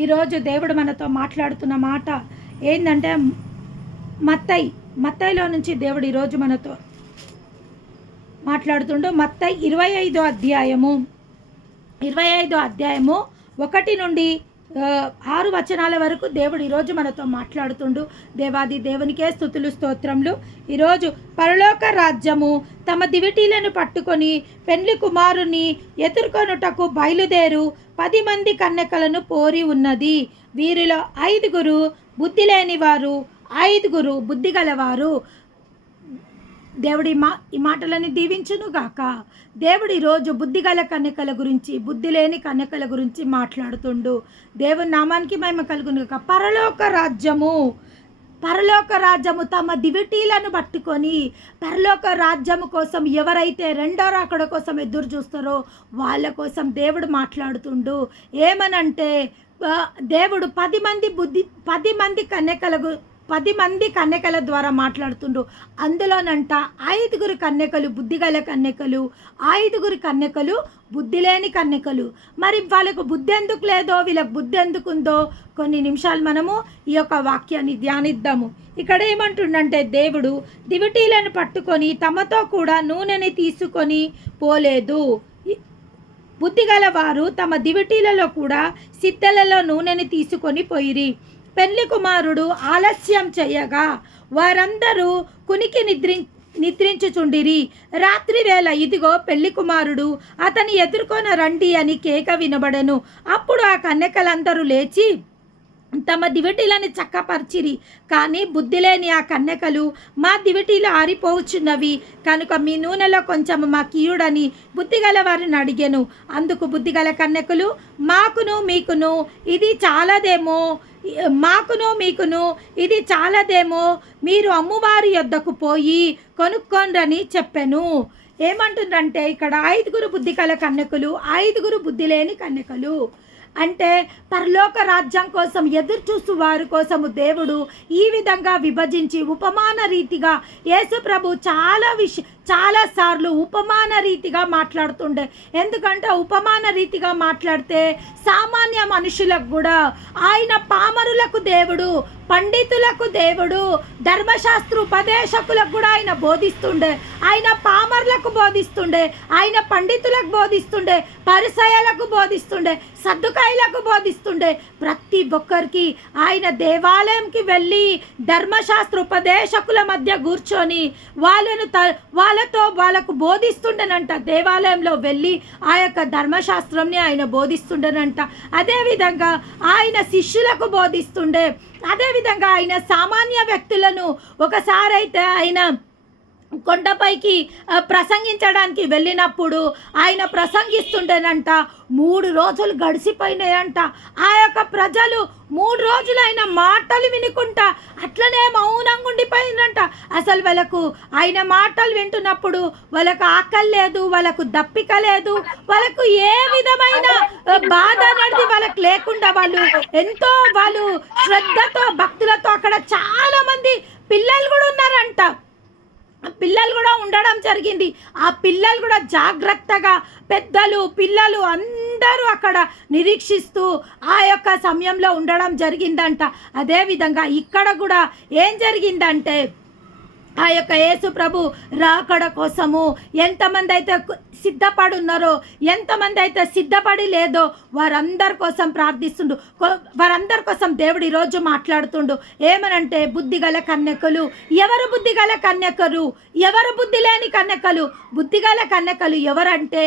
ఈరోజు దేవుడు మనతో మాట్లాడుతున్న మాట ఏంటంటే మత్తయిలో నుంచి దేవుడు ఈరోజు మనతో మాట్లాడుతుండు. మత్తయి 25వ అధ్యాయము 1 నుండి 6 వచనాల వరకు దేవుడు ఈరోజు మనతో మాట్లాడుతుండు. దేవాది దేవునికే స్తుతులు స్తోత్రములు. ఈరోజు పరలోక రాజ్యము తమ దివిటీలను పట్టుకొని పెండ్లి కుమారుని ఎదుర్కొనుటకు బయలుదేరు 10 మంది కన్యకలను పోరి ఉన్నది. వీరిలో 5 బుద్ధి లేనివారు, 5 బుద్ధి గలవారు. దేవుడి ఈ మాటలని దీవించును గాక. దేవుడు ఈరోజు బుద్ధిగల కన్యకల గురించి, బుద్ధి లేని కన్యకల గురించి మాట్లాడుతుండు. దేవుని నామానికి మహిమ కలుగును గాక. పరలోక రాజ్యము తమ దివిటీలను పట్టుకొని పరలోక రాజ్యము కోసం ఎవరైతే రెండో రాకడ కోసం ఎదురు చూస్తారో వాళ్ళ కోసం దేవుడు మాట్లాడుతుండు. ఏమనంటే దేవుడు 10 మంది కన్యకల ద్వారా మాట్లాడుతుండ్రు. అందులోనంట 5 కన్యకలు బుద్ధిగల కన్యకలు, 5 కన్యకలు బుద్ధి లేని కన్యకలు. మరి వాళ్ళకు బుద్ధి ఎందుకు లేదో, వీళ్ళకి బుద్ధి ఎందుకుందో కొన్ని నిమిషాలు మనము ఈ యొక్క వాక్యాన్ని ధ్యానిద్దాము. ఇక్కడ ఏమంటుండంటే దేవుడు దివిటీలను పట్టుకొని తమతో కూడా నూనెని తీసుకొని పోలేదు. బుద్ధిగల వారు తమ దివిటీలలో కూడా సిద్ధలలో నూనెని తీసుకొని పోయిరి. పెళ్లి కుమారుడు ఆలస్యం చేయగా వారందరూ కునికి నిద్రించుచుండిరి. రాత్రి వేళ ఇదిగో పెళ్లి కుమారుడు అతని ఎదుర్కొన రండి అని కేక వినబడెను. అప్పుడు ఆ కన్యకలందరూ లేచి తమ దివిటీలను చక్కపరిచిరి. కానీ బుద్ధి లేని ఆ కన్యకలు, మా దివిటీలు ఆరిపోవచ్చున్నవి కనుక మీ నూనెలో కొంచెం మా కీయుడని బుద్ధిగల వారిని అడిగాను. అందుకు బుద్ధిగల కన్యకలు, మీకును ఇది చాలదేమో, మీరు అమ్మువారి యొద్దకు పోయి కొనుక్కోండ్రని చెప్పెను. ఏమంటుందంటే ఇక్కడ 5 బుద్ధిగల కన్యకలు, 5 బుద్ధి లేని కన్యకలు. అంటే పరలోక రాజ్యం కోసం ఎదురు చూస్తూ వారి కోసము దేవుడు ఈ విధంగా విభజించి ఉపమాన రీతిగా యేసు ప్రభు చాలా సార్లు ఉపమాన రీతిగా మాట్లాడుతుండే. ఎందుకంటే ఉపమాన రీతిగా మాట్లాడితే సామాన్య మనుషులకు కూడా, ఆయన పామరులకు దేవుడు, పండితులకు దేవుడు, ధర్మశాస్త్ర ఉపదేశకులకు కూడా ఆయన బోధిస్తుండే. ఆయన పామరులకు బోధిస్తుండే, ఆయన పండితులకు బోధిస్తుండే, పరిసయ్యులకు బోధిస్తుండే, సద్దుకాయులకు బోధిస్తుండే. ప్రతి ఒక్కరికి ఆయన దేవాలయంకి వెళ్ళి ధర్మశాస్త్ర ఉపదేశకుల మధ్య కూర్చొని వాళ్ళకు బోధిస్తుండేనంట. దేవాలయంలో వెళ్ళి ఆ యొక్క ధర్మశాస్త్రంని ఆయన బోధిస్తుండేనంట. అదేవిధంగా ఆయన శిష్యులకు బోధిస్తుండే. అదేవిధంగా ఆయన సామాన్య వ్యక్తులను, ఒకసారి అయితే ఆయన కొండపైకి ప్రసంగించడానికి వెళ్ళినప్పుడు ఆయన ప్రసంగిస్తుండేనంట. 3 రోజులు గడిచిపోయినాయంట. ఆ యొక్క ప్రజలు 3 రోజులు ఆయన మాటలు వినుకుంటా అట్లనే మౌనంగా ఉండిపోయిందంట. అసలు వాళ్ళకు ఆయన మాటలు వింటున్నప్పుడు వాళ్ళకు ఆకలి లేదు, వాళ్ళకు దప్పిక లేదు, వాళ్ళకు ఏ విధమైన బాధ అనేది వాళ్ళకు లేకుండా వాళ్ళు శ్రద్ధతో భక్తులతో, అక్కడ చాలా మంది పిల్లలు కూడా ఉన్నారంట, పిల్లలు కూడా ఉండడం జరిగింది. ఆ పిల్లలు కూడా జాగ్రత్తగా, పెద్దలు పిల్లలు అందరూ అక్కడ నిరీక్షిస్తూ ఆ యొక్క సమయంలో ఉండడం జరిగిందంట. అదేవిధంగా ఇక్కడ కూడా ఏం జరిగిందంటే ఆ యొక్క యేసు ప్రభు రాకడ కోసము ఎంతమంది అయితే సిద్ధపడి ఉన్నారో, ఎంతమంది అయితే సిద్ధపడి లేదో వారందరి కోసం ప్రార్థిస్తుండు. వారందరి కోసం దేవుడు ఈరోజు మాట్లాడుతుండు. ఏమనంటే బుద్ధిగల కన్యకలు. ఎవరు బుద్ధిగల కన్యకలు, ఎవరు బుద్ధి లేని కన్యకలు? బుద్ధిగల కన్యకలు ఎవరంటే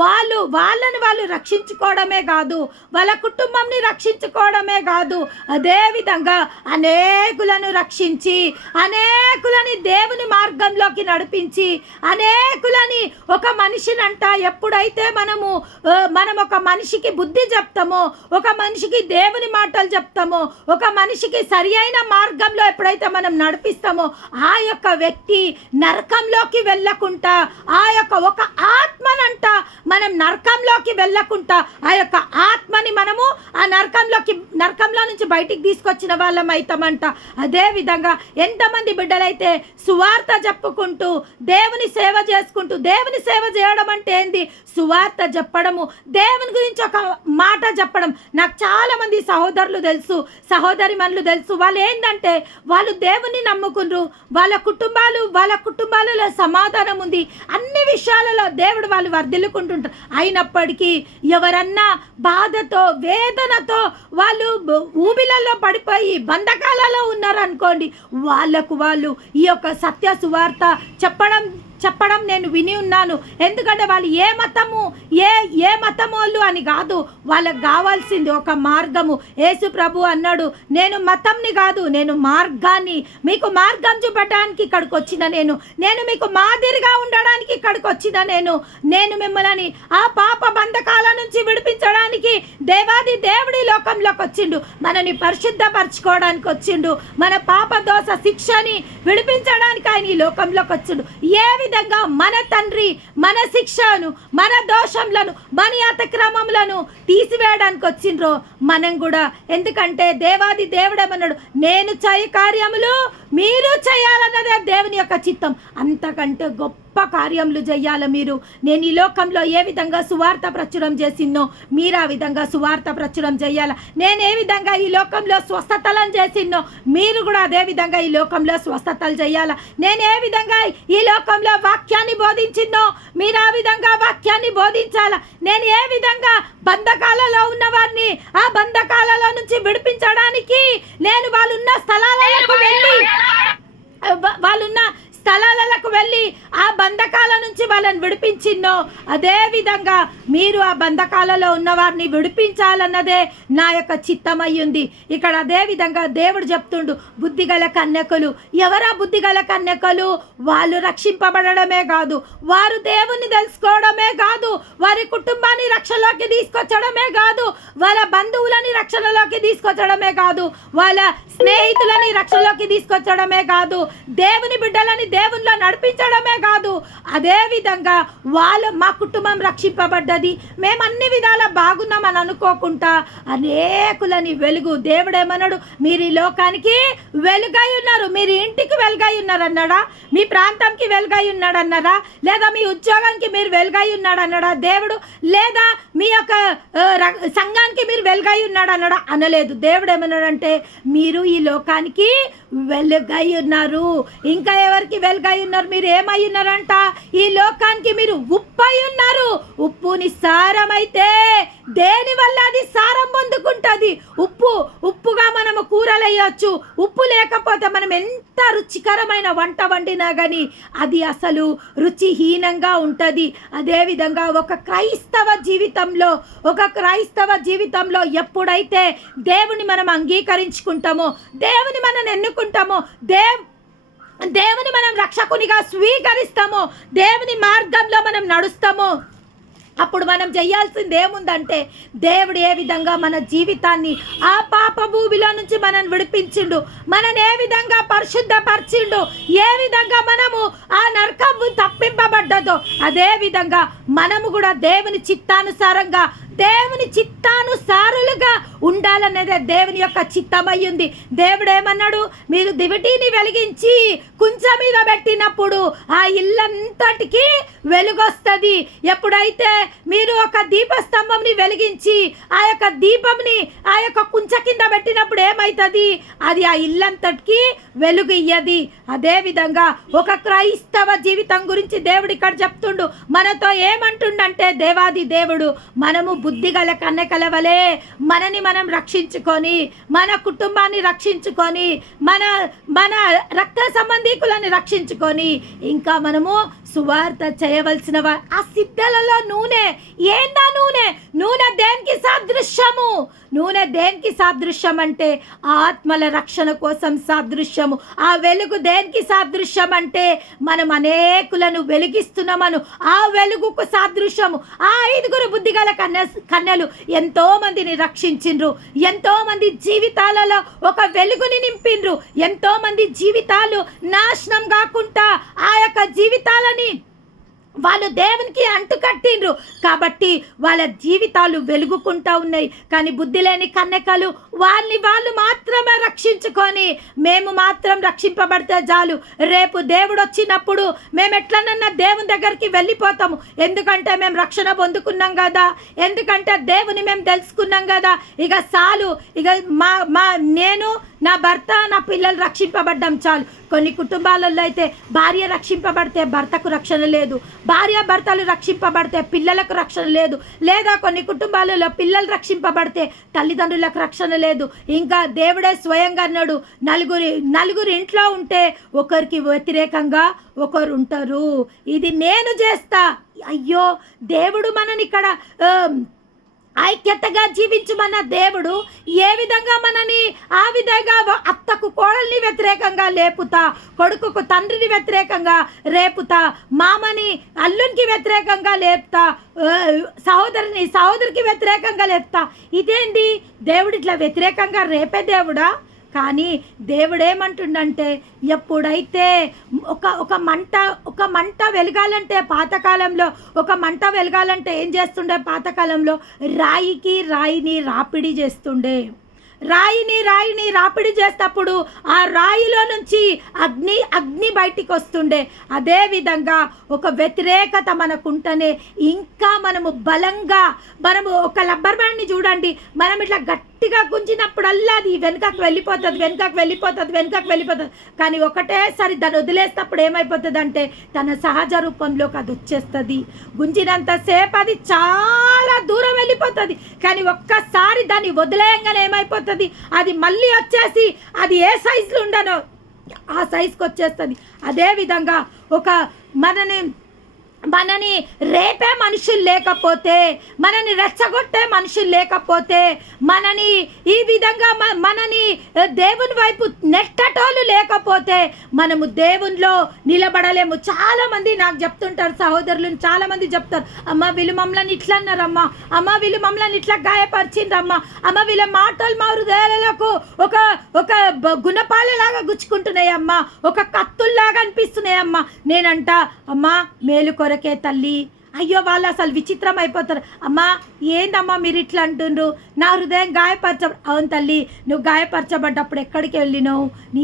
వాళ్ళని వాళ్ళు రక్షించుకోవడమే కాదు, వాళ్ళ కుటుంబంని రక్షించుకోవడమే కాదు, అదేవిధంగా అనేకులను రక్షించి, అనేకులని దేవుని మార్గంలోకి నడిపించి, అనేకులని ఒక మనిషినంట ఎప్పుడైతే మనం ఒక మనిషికి బుద్ధి చెప్తామో, ఒక మనిషికి దేవుని మాటలు చెప్తామో, ఒక మనిషికి సరి అయిన మార్గంలో ఎప్పుడైతే మనం నడిపిస్తామో ఆ యొక్క వ్యక్తి నరకంలోకి వెళ్ళకుండా, ఆ యొక్క ఒక ఆత్మనంట మనం నరకంలోకి వెళ్ళకుండా ఆ యొక్క ఆత్మని మనము ఆ నరకంలో నుంచి బయటికి తీసుకొచ్చిన వాళ్ళం అవుతామంట. అదేవిధంగా ఎంతమంది బిడ్డలైతే సువార్త చెప్పుకుంటూ దేవుని సేవ చేసుకుంటూ, దేవుని సేవ చేయడం అంటే ఏంది? సువార్త చెప్పడము, దేవుని గురించి ఒక మాట చెప్పడం. నాకు చాలా మంది సహోదరులు తెలుసు, సహోదరిమణులు తెలుసు. వాళ్ళు ఏంటంటే వాళ్ళు దేవుని నమ్ముకున్నారు, వాళ్ళ కుటుంబాలలో సమాధానం ఉంది, అన్ని విషయాలలో దేవుడు వాళ్ళు వర్ధిల్లుకుంటుంటారు. అయినప్పటికీ ఎవరన్నా బాధతో వేదనతో వాళ్ళు ఊబిలలో పడిపోయి బంధకాలలో ఉన్నారనుకోండి, వాళ్ళు ఈ యొక్క సత్య సువార్త చెప్పడం నేను విని ఉన్నాను. ఎందుకంటే వాళ్ళు ఏ మతం వాళ్ళు అని కాదు, వాళ్ళకి కావాల్సింది ఒక మార్గము. యేసు ప్రభు అన్నాడు, నేను మతంని కాదు, నేను మార్గాన్ని, మీకు మార్గం చూపడానికి ఇక్కడికి వచ్చిన నేను మీకు మాదిరిగా ఉండడానికి ఇక్కడికి వచ్చిన నేను మిమ్మల్ని ఆ పాప బంధకాల నుంచి విడిపించడానికి దేవాది దేవుడి లోకంలోకి వచ్చిండు, మనని పరిశుద్ధపరచుకోవడానికి వచ్చిండు, మన పాప దోష శిక్షని విడిపించడానికి ఆయన ఈ లోకంలోకి వచ్చిండు. ఏ విధంగా మన తండ్రి మన శిక్షను, మన దోషంలను, మన అతిక్రమములను తీసివేయడానికి వచ్చిండ్రో మనం కూడా. ఎందుకంటే దేవాది దేవుడేమన్నాడు, నేను చేయ కార్యములు మీరు చేయాలన్నదే దేవుని యొక్క చిత్తం. అంతకంటే గొప్ప కార్యములు చేయాలి మీరు. నేను ఈ లోకంలో ఏ విధంగా సువార్త ప్రచురం చేసినో మీరు ఆ విధంగా సువార్త ప్రచురం చేయాలి. నేను ఏ విధంగా ఈ లోకంలో స్వస్థతలను చేసినో మీరు కూడా అదే విధంగా ఈ లోకంలో స్వస్థతలు చేయాలి. నేను ఏ విధంగా ఈ లోకంలో వాక్యాన్ని బోధించినో మీరు ఆ విధంగా వాక్యాన్ని బోధించాలి. నేను ఏ విధంగా బంధకాలలో ఉన్న వారిని ఆ బంధకాలలో నుంచి విడిపించడానికి నేను వాళ్ళున్న స్థలాలకు వెళ్ళి ఆ బంధకాల నుంచి వాళ్ళని విడిపించినో అదే విధంగా మీరు ఆ బంధకాలలో ఉన్న వారిని విడిపించాలన్నదే నా యొక్క చిత్తమయ్యింది. ఇక్కడ అదే విధంగా దేవుడు చెప్తుండు, బుద్ధిగల కన్యకలు. ఎవరా బుద్ధిగల కన్యకలు? వాళ్ళు రక్షింపబడమే కాదు, వారు దేవుని తెలుసుకోవడమే కాదు, వారి కుటుంబాన్ని రక్షణలోకి తీసుకొచ్చడమే కాదు, వాళ్ళ బంధువులని రక్షణలోకి తీసుకొచ్చడమే కాదు, వాళ్ళ స్నేహితులని రక్షణలోకి తీసుకొచ్చడమే కాదు, దేవుని బిడ్డలని దేవునిలో నడిపించడమే కాదు, అదే విధంగా మా కుటుంబం రక్షింపబడ్డది, మేము అన్ని విధాల బాగున్నామని అనుకోకుండా అనేకులని వెలుగు. దేవుడేమన్నాడు, మీరు ఈ లోకానికి వెలుగై ఉన్నారు, మీరు ఇంటికి వెలుగై ఉన్నారన్నాడా? మీ ప్రాంతంకి వెలుగై ఉన్నాడన్నారా? లేదా మీ ఉద్యోగానికి మీరు వెలుగై ఉన్నాడన్నాడా దేవుడు? లేదా మీ యొక్క సంఘానికి మీరు వెలుగై ఉన్నాడన్నాడా? అనలేదు. దేవుడు ఏమన్నాడంటే మీరు ఈ లోకానికి వెలుగై ఉన్నారు. ఇంకా ఎవరికి వెలుగై ఉన్నారు? మీరు ఏమై ఉన్నారంట? ఈ లోకానికి మీరు ఉప్పై ఉన్నారు. ఉప్పు నిస్సారమైతే దేని వల్ల అది సారం పొందుకుంటుంది? ఉప్పుగా మనము కూరలు వేయచ్చు. ఉప్పు లేకపోతే మనం ఎంత రుచికరమైన వంట వండినా కానీ అది అసలు రుచిహీనంగా ఉంటుంది. అదేవిధంగా ఒక క్రైస్తవ జీవితంలో ఎప్పుడైతే దేవుని మనం అంగీకరించుకుంటామో, దేవుని మనం ఎన్నుకుంటామో, దేవుని మనం రక్షకునిగా స్వీకరిస్తామో, దేవుని మార్గంలో మనం నడుస్తామో, అప్పుడు మనం చేయాల్సింది ఏముందంటే దేవుడు ఏ విధంగా మన జీవితాన్ని ఆ పాప భూమిలో నుంచి మనల్ని విడిపించిండు, మనని ఏ విధంగా పరిశుద్ధపరిచిండు, ఏ విధంగా మనము ఆ నరకం తప్పింపబడ్డదో అదే విధంగా మనము కూడా దేవుని చిత్తానుసారులుగా ఉండాలనేదే దేవుని యొక్క చిత్తమయ్యింది. దేవుడు ఏమన్నాడు, మీరు దివిటీని వెలిగించి కుంచె మీద పెట్టినప్పుడు ఆ ఇల్లంతటికి వెలుగొస్తుంది. ఎప్పుడైతే మీరు ఒక దీపస్తంభంని వెలిగించి ఆ యొక్క దీపంని ఆ యొక్క కుంచె కింద పెట్టినప్పుడు ఏమవుతుంది? అది ఆ ఇల్లంతటికి వెలుగు ఇయ్యది. అదేవిధంగా ఒక క్రైస్తవ జీవితం గురించి దేవుడు ఇక్కడ చెప్తుండు. మనతో ఏమంటుండంటే దేవాది దేవుడు, మనము బుద్ధిగల కన్యకల వలె మనని మనం రక్షించుకొని, మన కుటుంబాన్ని రక్షించుకొని, మన రక్త సంబంధీకులని రక్షించుకొని, ఇంకా మనము సువార్త చేయవలసిన ఆ సిద్ధలలో నూనె ఏందా? నూనె దేనికి సాదృశ్యము? నూనె దేనికి సాదృశ్యం అంటే ఆత్మల రక్షణ కోసం సాదృశ్యము. ఆ వెలుగు దేనికి సాదృశ్యం అంటే మనం అనేకులను వెలిగిస్తున్నామను ఆ వెలుగుకు సాదృశ్యము. ఆ 5 బుద్ధిగల కన్యలు ఎంతో మందిని రక్షించిండ్రు, ఎంతో మంది జీవితాలలో ఒక వెలుగుని నింపిండ్రు, ఎంతో మంది జీవితాలు నాశనం కాకుండా ఆ యొక్క జీవితాలని వాళ్ళు దేవునికి అంటుకట్టిండ్రు కాబట్టి వాళ్ళ జీవితాలు వెలుగుకుంటూ ఉన్నాయి. కానీ బుద్ధి లేని కన్యకలు వాళ్ళు మాత్రమే రక్షించుకొని మేము మాత్రం రక్షింపబడితే చాలు, రేపు దేవుడు వచ్చినప్పుడు మేము ఎట్లనన్నా దేవుని దగ్గరికి వెళ్ళిపోతాము, ఎందుకంటే మేము రక్షణ పొందుకున్నాం కదా, ఎందుకంటే దేవుని మేము తెలుసుకున్నాం కదా, ఇక చాలు, ఇక నేను నా భర్త నా పిల్లలు రక్షింపబడ్డాం చాలు. కొన్ని కుటుంబాలలో అయితే భార్య రక్షింపబడితే భర్తకు రక్షణ లేదు, భార్య భర్తలు రక్షింపబడితే పిల్లలకు రక్షణ లేదు, లేదా కొన్ని కుటుంబాలలో పిల్లలు రక్షింపబడితే తల్లిదండ్రులకు రక్షణ లేదు. ఇంకా దేవుడే స్వయంగా అన్నాడు, నలుగురు ఇంట్లో ఉంటే ఒకరికి వ్యతిరేకంగా ఒకరు ఉంటారు, ఇది నేను చేస్తా. అయ్యో, దేవుడు మనని ఇక్కడ ఐక్యతగా జీవించమన్న దేవుడు ఏ విధంగా మనని ఆ విధంగా అత్తకు కోడల్ని వ్యతిరేకంగా లేపుతా, కొడుకుకు తండ్రిని వ్యతిరేకంగా రేపుతా, మామని అల్లునికి వ్యతిరేకంగా లేపుతా, సహోదరికి వ్యతిరేకంగా లేపుతా. ఇదేంటి దేవుడు ఇట్లా వ్యతిరేకంగా రేపే దేవుడా? కానీ దేవుడేమంటుండంటే, ఎప్పుడైతే ఒక మంట వెలగాలంటే పాతకాలంలో ఒక మంట వెలగాలంటే ఏం చేస్తుండే? పాతకాలంలో రాయిని రాపిడి చేస్తుండే. రాయిని రాపిడి చేసేటప్పుడు ఆ రాయిలో నుంచి అగ్ని బయటికి వస్తుండే. అదేవిధంగా ఒక వ్యతిరేకత మనకుంటేనే ఇంకా మనము బలంగా, ఒక లబ్బర్ బ్యాండ్ని చూడండి, మనం ఇట్లా గట్టిగా గుంజినప్పుడల్లా అది వెనుకకు వెళ్ళిపోతుంది. కానీ ఒకటేసారి దాన్ని వదిలేసినప్పుడు ఏమైపోతుంది అంటే తన సహజ రూపంలోకి అది వచ్చేస్తుంది. గుంజినంతసేపు అది చాలా దూరం వెళ్ళిపోతుంది, కానీ ఒక్కసారి దాన్ని వదిలేయంగానే ఏమైపోతుంది, అది మళ్ళీ వచ్చేసి అది ఏ సైజులో ఉండనో ఆ సైజుకి వచ్చేస్తుంది. అదేవిధంగా మనని రేపే మనుషులు లేకపోతే, మనని రెచ్చగొట్టే మనుషులు లేకపోతే, మనని ఈ విధంగా మనని దేవుని వైపు నెట్టటోళ్ళు లేకపోతే మనము దేవునిలో నిలబడలేము. చాలామంది నాకు చెప్తుంటారు, సహోదరులు చాలామంది చెప్తారు, అమ్మ వీళ్ళు మమ్మల్ని ఇట్లా అన్నారమ్మా, అమ్మ వీళ్ళు మమ్మల్ని ఇట్లా గాయపరిచిండ్రమ్మా, అమ్మ వీళ్ళ మాటలు మా హృదయాలకు ఒక గుణపాలలాగా గుచ్చుకుంటున్నాయమ్మా, ఒక కత్తుల్లాగా అనిపిస్తున్నాయమ్మా. నేనంట, అమ్మా మేలు కొరకే తల్లి. అయ్యో, వాళ్ళు అసలు విచిత్రం అయిపోతారు. అమ్మా ఏందమ్మా మీరు ఇట్లా అంటుండ్రు, నా హృదయం అవును తల్లి, నువ్వు గాయపరచబడ్డప్పుడు ఎక్కడికి వెళ్ళినావు? నీ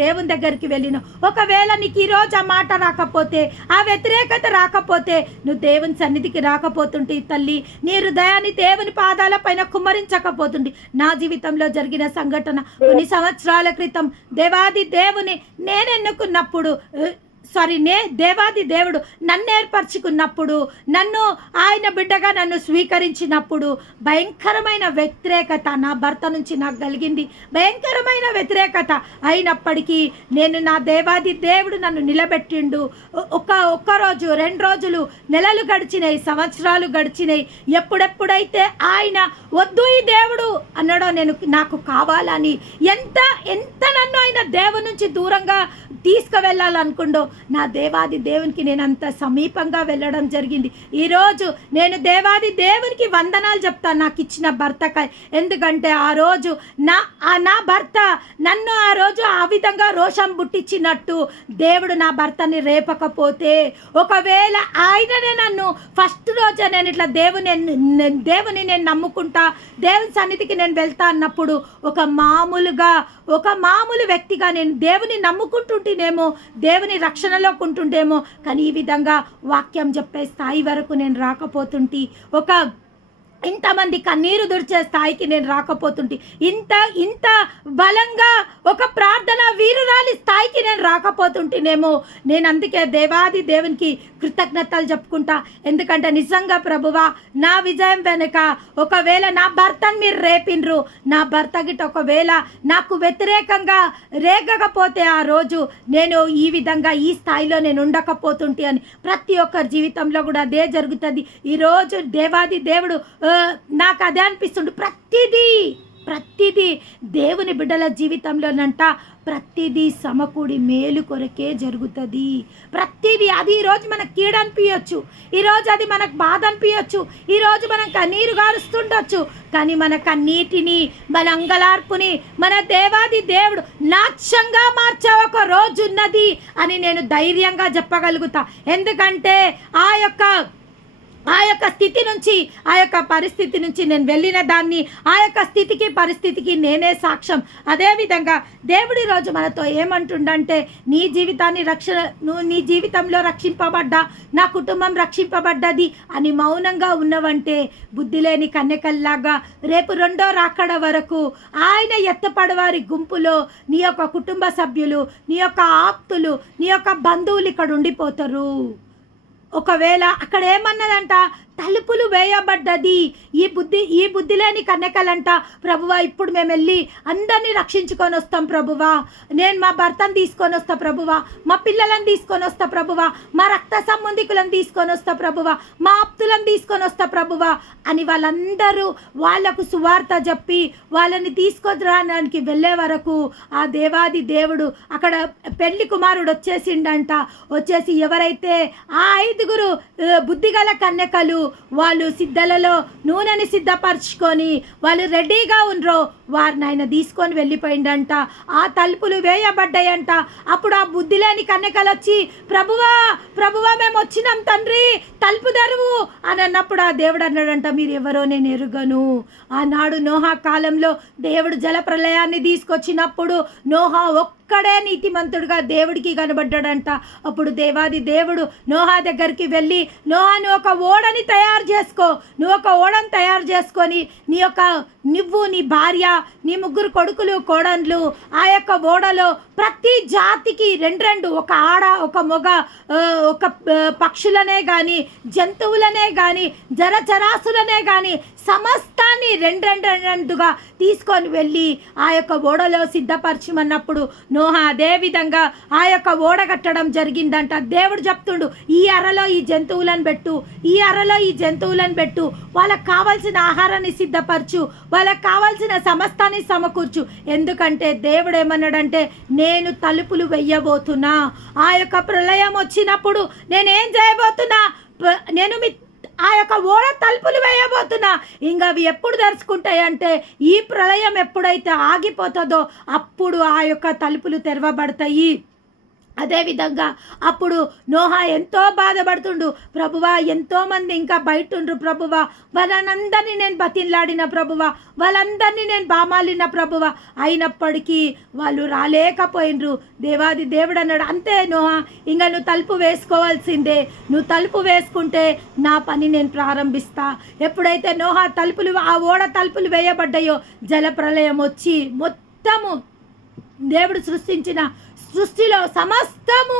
దేవుని దగ్గరికి వెళ్ళినావు. ఒకవేళ నీకు ఈరోజు ఆ మాట రాకపోతే, ఆ వ్యతిరేకత రాకపోతే, నువ్వు దేవుని సన్నిధికి రాకపోతుంటే తల్లి, నీ హృదయాన్ని దేవుని పాదాల పైన కుమ్మరించకపోతుంటే. నా జీవితంలో జరిగిన సంఘటన కొన్ని సంవత్సరాల క్రితం దేవుని నేను ఎన్నుకున్నప్పుడు, దేవాది దేవుడు నన్ను ఏర్పరచుకున్నప్పుడు, నన్ను ఆయన బిడ్డగా నన్ను స్వీకరించినప్పుడు భయంకరమైన వ్యతిరేకత నా భర్త నుంచి నాకు కలిగింది. భయంకరమైన వ్యతిరేకత అయినప్పటికీ నా దేవాది దేవుడు నన్ను నిలబెట్టిండు. ఒక్క రోజు, 2 రోజులు, నెలలు గడిచినాయి, సంవత్సరాలు గడిచినాయి. ఎప్పుడెప్పుడైతే ఆయన వద్దు ఈ దేవుడు అన్నాడో, నాకు కావాలని ఎంత నన్ను ఆయన దేవుని నుంచి దూరంగా తీసుకువెళ్ళాలనుకుండో, నా దేవాది దేవునికి నేను అంత సమీపంగా వెళ్ళడం జరిగింది. ఈరోజు నేను దేవాది దేవునికి వందనాలు చెప్తాను నాకు ఇచ్చిన భర్తకై. ఎందుకంటే ఆ రోజు నా భర్త నన్ను ఆ రోజు ఆ విధంగా రోషం పుట్టించినట్టు దేవుడు నా భర్తని రేపకపోతే, ఒకవేళ ఆయననే నన్ను ఫస్ట్ రోజే నేను ఇట్లా దేవుని నేను నమ్ముకుంటా, దేవుని సన్నిధికి నేను వెళ్తా అన్నప్పుడు ఒక మామూలు వ్యక్తిగా నేను దేవుని నమ్ముకుంటుంటేనేమో, దేవుని రక్షణలో ఉంటుండేమో, కానీ ఈ విధంగా వాక్యం చెప్పే స్థాయి వరకు నేను రాకపోతుంటే, ఇంతమంది కన్నీరు దుడిచే స్థాయికి నేను రాకపోతుంటే, ఇంత బలంగా ఒక ప్రార్థన వీరురాలి స్థాయికి నేను రాకపోతుంటేనేమో. నేను అందుకే దేవాది దేవునికి కృతజ్ఞతలు చెప్పుకుంటా. ఎందుకంటే నిజంగా ప్రభువా, నా విజయం వెనుక ఒకవేళ నా భర్తను మీరు రేపిండ్రు, నా భర్త గిట్ట ఒకవేళ నాకు వ్యతిరేకంగా రేగకపోతే ఆ రోజు నేను ఈ విధంగా ఈ స్థాయిలో నేను ఉండకపోతుంటే అని. ప్రతి ఒక్కరి జీవితంలో కూడా అదే జరుగుతుంది. ఈరోజు దేవాది దేవుడు నాకు అదే అనిపిస్తుండు. ప్రతిదీ దేవుని బిడ్డల జీవితంలోనంట ప్రతిదీ సమకూడి మేలు కొరకే జరుగుతుంది. ప్రతిదీ అది ఈరోజు మనకు కీడు అనిపించవచ్చు, ఈరోజు అది మనకు బాధ అనిపించవచ్చు, ఈరోజు మనం కన్నీరు గారుస్తుండొచ్చు. కానీ మన కన్నీటిని, మన అంగలార్పుని మన దేవాది దేవుడు నాట్యంగా మార్చే ఒక రోజు ఉన్నది అని నేను ధైర్యంగా చెప్పగలుగుతా. ఎందుకంటే ఆ యొక్క స్థితి నుంచి, ఆ యొక్క పరిస్థితి నుంచి నేను వెళ్ళిన దాన్ని, ఆ యొక్క స్థితికి పరిస్థితికి నేనే సాక్ష్యం. అదేవిధంగా దేవుడి రోజు మనతో ఏమంటుండంటే, నీ జీవితాన్ని నువ్వు నీ జీవితంలో రక్షింపబడ్డా, నా కుటుంబం రక్షింపబడ్డది అని మౌనంగా ఉన్నవంటే బుద్ధి లేని కన్యకల్లాగా రేపు రెండో రాకడ వరకు ఆయన ఎత్తపడవారి గుంపులో నీ యొక్క కుటుంబ సభ్యులు, నీ యొక్క ఆప్తులు, నీ యొక్క బంధువులు ఇక్కడ ఉండిపోతారు. ఒకవేళ అక్కడ ఏమన్నదంట, తలుపులు వేయబడ్డది. ఈ బుద్ధి లేని కన్యకలంట, ప్రభువా ఇప్పుడు మేము వెళ్ళి అందరినీ రక్షించుకొని వస్తాం ప్రభువా, నేను మా భర్తను తీసుకొని వస్తా ప్రభువా, మా పిల్లలను తీసుకొని వస్తా ప్రభువా, మా రక్త సంబంధికులను తీసుకొని వస్తా ప్రభువా, మా ఆప్తులను తీసుకొని వస్తా ప్రభువా అని వాళ్ళందరూ వాళ్లకు సువార్త చెప్పి వాళ్ళని తీసుకొరానికి వెళ్ళే వరకు ఆ దేవాది దేవుడు అక్కడ పెళ్లి కుమారుడు వచ్చేసి ఎవరైతే ఆ 5 బుద్ధిగల కన్యకలు వాళ్ళు సిద్ధలలో నూనెని సిద్ధపరచుకొని వాళ్ళు రెడీగా ఉండరో వారిని ఆయన తీసుకొని వెళ్ళిపోయిందంట. ఆ తలుపులు వేయబడ్డాయంట. అప్పుడు ఆ బుద్ధి లేని కన్యకలు వచ్చి, ప్రభువా ప్రభువా మేము వచ్చినాం తండ్రి, తలుపు తెరువు అని అన్నప్పుడు ఆ దేవుడు అన్నాడంట, మీరు ఎవరో నేను ఎరుగను. ఆనాడు నోహా కాలంలో దేవుడు జలప్రలయాన్ని తీసుకొచ్చినప్పుడు నోహా ఒక్కడే నీతిమంతుడుగా దేవుడికి కనబడ్డాడంట. అప్పుడు దేవాది దేవుడు నోహా దగ్గరికి వెళ్ళి, నోహా నువ్వు ఒక ఓడని తయారు చేసుకో, నువ్వు ఒక ఓడని తయారు చేసుకొని నువ్వు నీ భార్య, నీ 3 కొడుకులు కోడన్లు ఆ యొక్క ఓడలో ప్రతి జాతికి 2 ఒక ఆడ ఒక మొగ, ఒక పక్షులనే కానీ జంతువులనే కానీ జరచరాసులనే కానీ సమస్తాన్ని 2 తీసుకొని వెళ్ళి ఆ యొక్క ఓడలో సిద్ధపరచమన్నప్పుడు నోహా అదే విధంగా ఆ యొక్క ఓడ కట్టడం జరిగిందంట. దేవుడు చెప్తుండు, ఈ అరలో ఈ జంతువులను పెట్టు, ఈ అరలో ఈ జంతువులను పెట్టు, వాళ్ళకి కావాల్సిన ఆహారాన్ని సిద్ధపరచు, వాళ్ళకి కావాల్సిన సమస్తాన్ని సమకూర్చు. ఎందుకంటే దేవుడు ఏమన్నాడంటే, నేను తలుపులు వెయ్యబోతున్నా, ఆ యొక్క ప్రళయం వచ్చినప్పుడు నేనేం చేయబోతున్నా, నేను ఆ యొక్క ఓడ తలుపులు వేయబోతున్నా. ఇంకా అవి ఎప్పుడు తెరుచుకుంటాయంటే ఈ ప్రళయం ఎప్పుడైతే ఆగిపోతుందో అప్పుడు ఆ యొక్క తలుపులు తెరవబడతాయి. అదేవిధంగా అప్పుడు నోహా ఎంతో బాధపడుతుండు, ప్రభువా ఎంతోమంది ఇంకా బయట ఉండ్రు ప్రభువా, వాళ్ళందరినీ నేను బతిన్లాడిన ప్రభువా, వాళ్ళందరినీ నేను బామాలిన ప్రభువా, అయినప్పటికీ వాళ్ళు రాలేకపోయినరు. దేవాది దేవుడు అన్నాడు, అంతే నోహా, ఇంకా నువ్వు తలుపు వేసుకోవాల్సిందే, నువ్వు తలుపు వేసుకుంటే నా పని నేను ప్రారంభిస్తా. ఎప్పుడైతే నోహా ఆ ఓడ తలుపులు వేయబడ్డాయో జలప్రలయం వచ్చి మొత్తము దేవుడు సృష్టించిన సృష్టిలో సమస్తము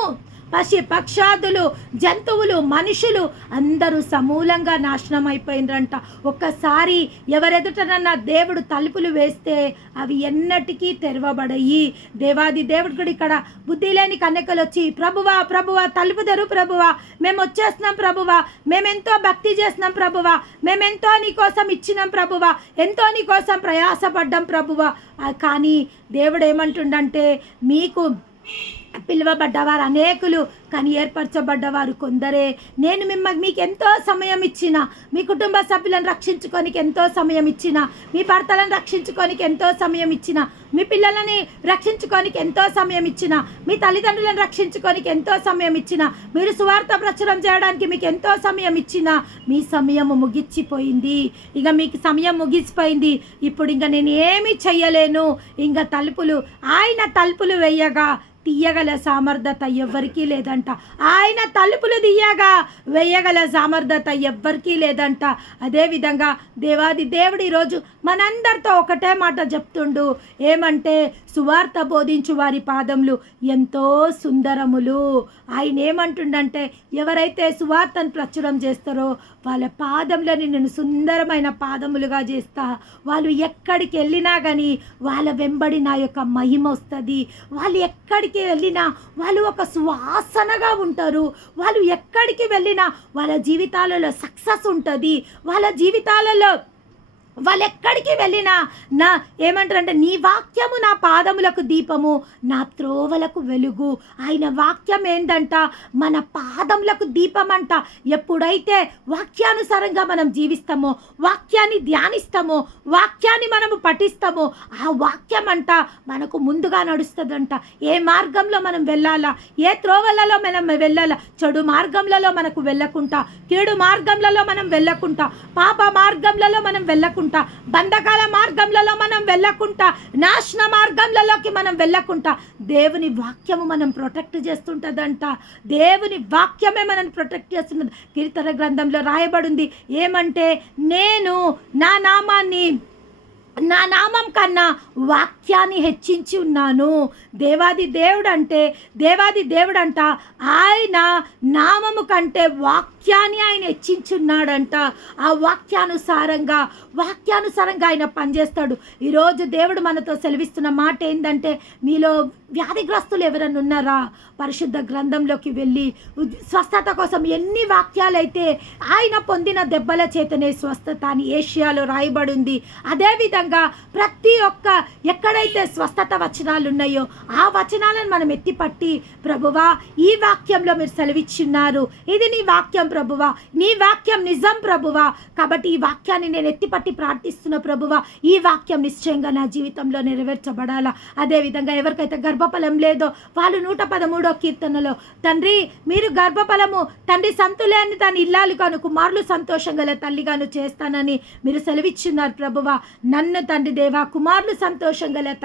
పశు పక్షాదులు జంతువులు మనుషులు అందరూ సమూలంగా నాశనం అయిపోయినరంట. ఒక్కసారి ఎవరెదుటనన్నా దేవుడు తలుపులు వేస్తే అవి ఎన్నటికీ తెరవబడయి. దేవాది దేవుడు కూడా ఇక్కడ బుద్ధి లేని కన్యకలు వచ్చి, ప్రభువా ప్రభువా తలుపు తెరు ప్రభువా, మేము వచ్చేస్తున్నాం ప్రభువా, మేమెంతో భక్తి చేస్తున్నాం ప్రభువా, మేమెంతో నీకోసం ఇచ్చినాం ప్రభువా, ఎంతో నీకోసం ప్రయాసపడ్డాం ప్రభువా. కానీ దేవుడు ఏమంటుండంటే, మీకు పిలువబడ్డవారు అనేకులు కానీ ఏర్పరచబడ్డవారు కొందరే. నేను మీకు ఎంతో సమయం ఇచ్చిన, మీ కుటుంబ సభ్యులను రక్షించుకోనికి ఎంతో సమయం ఇచ్చిన, మీ భర్తలను రక్షించుకోనికి ఎంతో సమయం ఇచ్చిన, మీ పిల్లలని రక్షించుకోనికి ఎంతో సమయం ఇచ్చిన, మీ తల్లిదండ్రులను రక్షించుకోనికి ఎంతో సమయం ఇచ్చిన, మీరు సువార్త ప్రచురం చేయడానికి మీకు ఎంతో సమయం ఇచ్చిన, మీ సమయం ముగిసిపోయింది. ఇక మీకు సమయం ముగిసిపోయింది, ఇప్పుడు ఇంకా నేను ఏమీ చెయ్యలేను. ఇంకా ఆయన తలుపులు వేయగా తీయగల సామర్థ్యత ఎవ్వరికీ లేదంట. ఆయన తలుపులు వేయగల సామర్థ్యత ఎవ్వరికీ లేదంట. అదేవిధంగా దేవాది దేవుడు ఈరోజు మనందరితో ఒకటే మాట చెప్తుండు, ఏమంటే సువార్త బోధించు వారి పాదములు ఎంతో సుందరములు. ఆయన ఏమంటుండంటే, ఎవరైతే సువార్తను ప్రచురం చేస్తారో వాళ్ళ పాదములని నేను సుందరమైన పాదములుగా చేస్తా. వాళ్ళు ఎక్కడికి వెళ్ళినా కానీ వాళ్ళ వెంబడి నా యొక్క మహిమ వస్తుంది. వాళ్ళు ఎక్కడికి వెళ్ళినా వాళ్ళు ఒక సువాసనగా ఉంటారు. వాళ్ళు ఎక్కడికి వెళ్ళినా వాళ్ళ జీవితాలలో సక్సెస్ ఉంటుంది. వాళ్ళ జీవితాలలో వాళ్ళు ఎక్కడికి వెళ్ళినా నా ఏమంటారంటే నీ వాక్యము నా పాదములకు దీపము, నా త్రోవలకు వెలుగు. ఆయన వాక్యం ఏంటంట, మన పాదములకు దీపం అంట. ఎప్పుడైతే వాక్యానుసారంగా మనం జీవిస్తామో, వాక్యాన్ని ధ్యానిస్తామో, వాక్యాన్ని మనము పఠిస్తామో, ఆ వాక్యం అంట మనకు ముందుగా నడుస్తుందంట. ఏ మార్గంలో మనం వెళ్ళాలా, ఏ త్రోవలలో మనం వెళ్ళాలా, చెడు మార్గంలలో మనకు వెళ్ళకుండా, కీడు మార్గంలలో మనం వెళ్ళకుండా, పాప మార్గంలలో మనం వెళ్ళకుండా, బంధకాల మార్గంలో మనం వెళ్ళకుండా, నాశన మార్గంలోకి మనం వెళ్ళకుండా దేవుని వాక్యము మనం ప్రొటెక్ట్ చేస్తుంటుందంట. దేవుని వాక్యమే మనం ప్రొటెక్ట్ చేస్తున్నది. కీర్తన గ్రంథంలో రాయబడింది ఏమంటే, నేను నా నామం కన్నా వాక్యాన్ని హెచ్చించి ఉన్నాను. దేవాది దేవుడంట ఆయన నామము కంటే వాక్యాన్ని ఆయన హెచ్చించున్నాడంట. ఆ వాక్యానుసారంగా ఆయన పనిచేస్తాడు. ఈరోజు దేవుడు మనతో సెలవిస్తున్న మాట ఏంటంటే, మీలో వ్యాధిగ్రస్తులు ఎవరైనా ఉన్నారా, పరిశుద్ధ గ్రంథంలోకి వెళ్ళి స్వస్థత కోసం ఎన్ని వాక్యాలైతే ఆయన పొందిన దెబ్బల చేతనే స్వస్థత అని ఏషియాలో రాయబడి ఉంది. అదేవిధంగా ప్రతి ఒక్క ఎక్కడైతే స్వస్థత వచనాలు ఉన్నాయో ఆ వచనాలను మనం ఎత్తిపట్టి, ప్రభువా ఈ వాక్యంలో మీరు సెలవిచ్చున్నారు, ఇది నీ వాక్యం ప్రభువా, నీ వాక్యం నిజం ప్రభువా, కాబట్టి ఈ వాక్యాన్ని నేను ఎత్తిపట్టి ప్రార్థిస్తున్న ప్రభువా, ఈ వాక్యం నిశ్చయంగా నా జీవితంలో నెరవేర్చబడాలా. అదేవిధంగా ఎవరికైతే గర్భఫలం లేదో వాళ్ళు 113వ కీర్తనలో, తండ్రి మీరు గర్భఫలము తండ్రి సంతులేని దాని ఇల్లాలుగాను కుమారులు సంతోషం గల తల్లిగాను చేస్తానని మీరు సెలవిచ్చున్నారు ప్రభువా. నన్ను తండ్రి దేవా కుమారులు సంతోషం గల